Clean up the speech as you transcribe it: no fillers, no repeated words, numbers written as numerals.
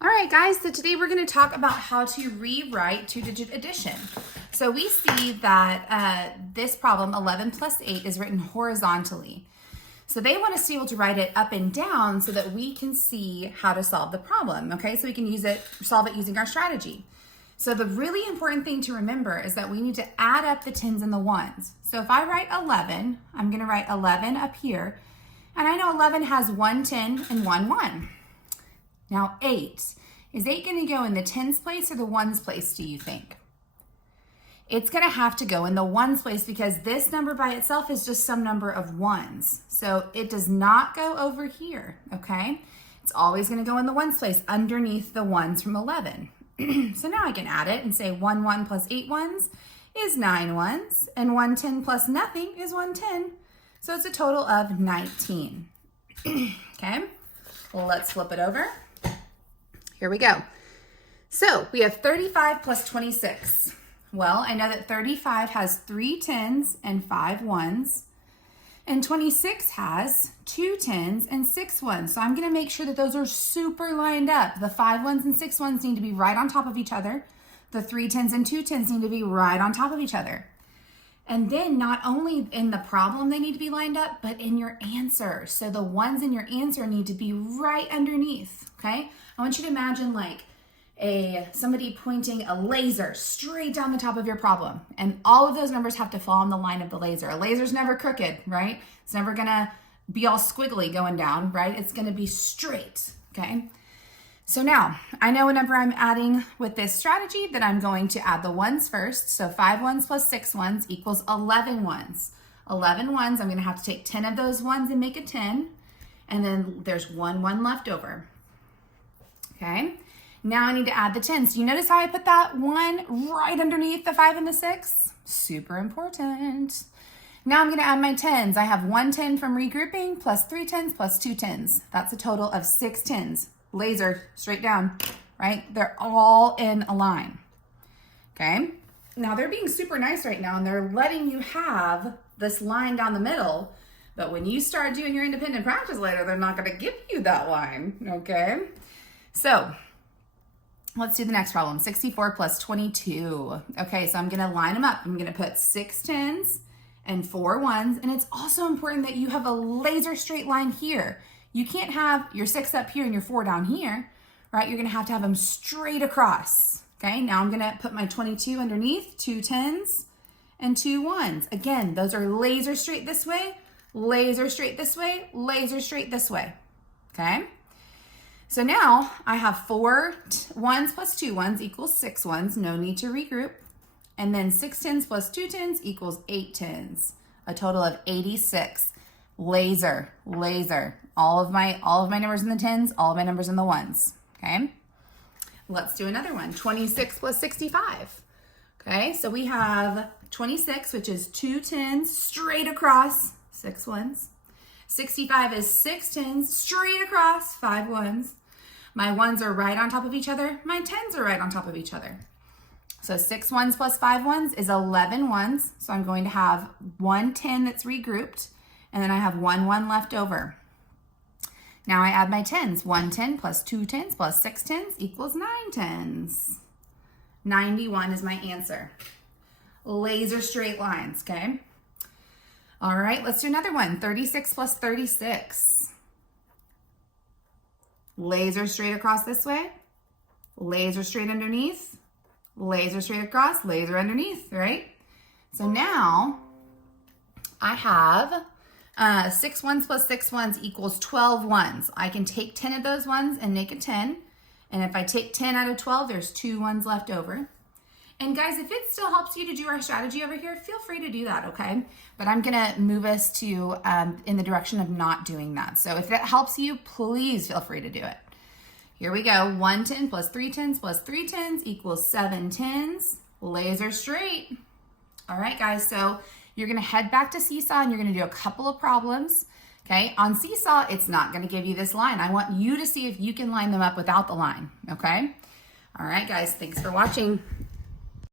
All right, guys, so today we're going to talk about how to rewrite two-digit addition. So we see that this problem, 11 plus 8, is written horizontally. So they want us to be able to write it up and down so that we can see how to solve the problem, okay? So we can solve it using our strategy. So the really important thing to remember is that we need to add up the tens and the ones. So if I write 11, I'm going to write 11 up here. And I know 11 has one 10 and one 1. Now 8. Is 8 going to go in the tens place or the ones place, do you think? It's going to have to go in the ones place because this number by itself is just some number of ones. So it does not go over here, okay? It's always going to go in the ones place underneath the ones from 11. So now I can add it and say 1 1 plus 8 ones is 9 ones, and 1 10 plus nothing is 1 10. So it's a total of 19. Okay, well, let's flip it over. Here we go. So we have 35 plus 26. Well, I know that 35 has 3 10s and 5 1s, and 26 has 2 10s and 6 1s. So I'm going to make sure that those are super lined up. The 5 1s and 6 1s need to be right on top of each other. The 3 10s and 2 10s need to be right on top of each other. And then not only in the problem they need to be lined up, but in your answer. So the ones in your answer need to be right underneath, okay? I want you to imagine like somebody pointing a laser straight down the top of your problem, and all of those numbers have to fall on the line of the laser. A laser's never crooked, right? It's never gonna be all squiggly going down, right? It's gonna be straight, okay? So now I know whenever I'm adding with this strategy that I'm going to add the ones first. So 5 1s plus 6 1s equals 11 1s. 11 1s, I'm gonna have to take 10 of those ones and make a 10, and then there's 1 1 left over. Okay, now I need to add the 10s. Do you notice how I put that 1 right underneath the 5 and the 6? Super important. Now I'm going to add my 10s. I have 1 10 from regrouping plus 3 10s plus 2 10s. That's a total of 6 10s. Laser straight down, right? They're all in a line. Okay, now they're being super nice right now and they're letting you have this line down the middle. But when you start doing your independent practice later, they're not going to give you that line, okay? So let's do the next problem, 64 plus 22. Okay, so I'm gonna line them up. I'm gonna put 6 10s and 4 1s, and it's also important that you have a laser straight line here. You can't have your 6 up here and your 4 down here, right? You're gonna have to have them straight across. Okay, now I'm gonna put my 22 underneath, 2 10s and 2 1s. Again, those are laser straight this way, laser straight this way, laser straight this way, okay? So now I have 4 1s plus 2 1s equals 6 1s. No need to regroup. And then 6 10s plus 2 10s equals 8 10s. A total of 86. Laser, laser. All of my numbers in the 10s, all of my numbers in the 1s. Okay. Let's do another one. 26 plus 65. Okay. So we have 26, which is 2 10s straight across, 6 1s. 65 is 6 10s straight across, 5 1s. My 1s are right on top of each other. My 10s are right on top of each other. So 6 1s plus 5 1s is 11 1s. So I'm going to have 1 10 that's regrouped, and then I have 1 1 left over. Now I add my 10s. 1 10 plus 2 10s plus 6 10s equals 9 10s. 91 is my answer. Laser straight lines, okay? All right, let's do another one. 36 plus 36. Laser straight across this way. Laser straight underneath. Laser straight across, laser underneath, right? So now I have 6 1s plus 6 1s equals 12 1s. I can take 10 of those ones and make a 10. And if I take 10 out of 12, there's 2 1s left over. And guys, if it still helps you to do our strategy over here, feel free to do that, okay? But I'm gonna move us to in the direction of not doing that. So if that helps you, please feel free to do it. Here we go, 1 10 plus 3 10s plus 3 10s equals 7 10s, laser straight. All right, guys, so you're gonna head back to Seesaw and you're gonna do a couple of problems, okay? On Seesaw, it's not gonna give you this line. I want you to see if you can line them up without the line, okay? All right, guys, thanks for watching.